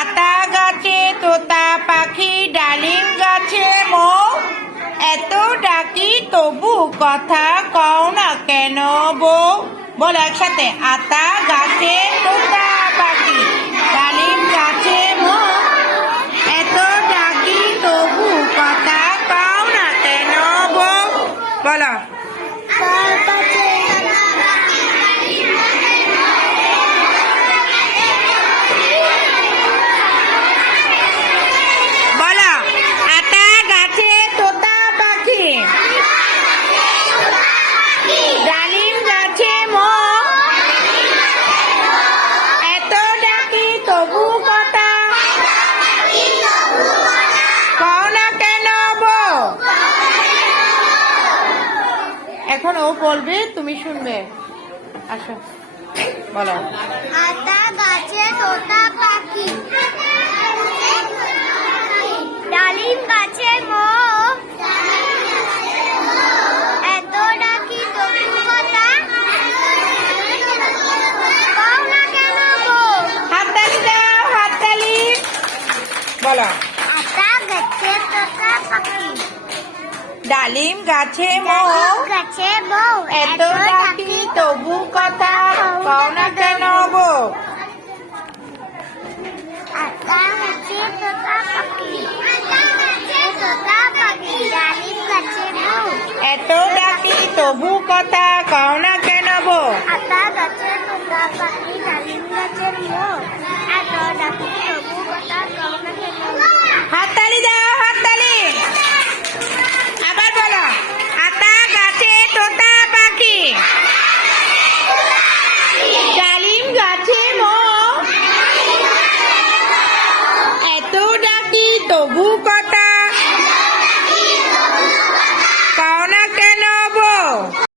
আতা গাছে, তোতা পাখি, ডালিম গাছে, মো। এত ডাকি তবু কথা কও না কেন বউ বল একসাথে, আতা গাছে, তোতা ডালিম গাছে মো। এত ডাকি তবু কথা। কও না কেন এখন ও বলবে, তুমি শুনবে। আসো, বলো। আতা গাছে তোতা পাখি ডালিম গাছে মো এত ডাকি তবু কথা কও না কেন গো হাততালি দাও হাততালি বলো। ডালিম গাছে মো। ডালিম গাছে বউ এত ডাকি তবু কথা কও না কেন? বউ এত ডাকি তবু কথা কও না কেন আতা গাছে তোতা পাখি ডালিম গাছের মো এত ডাকি তবু কথা কও না কেন হাততালি দাও হাততালি আবার বলো আতা গাছে তোতা পাখি ডালিম গাছে মো এত ডাকি তবু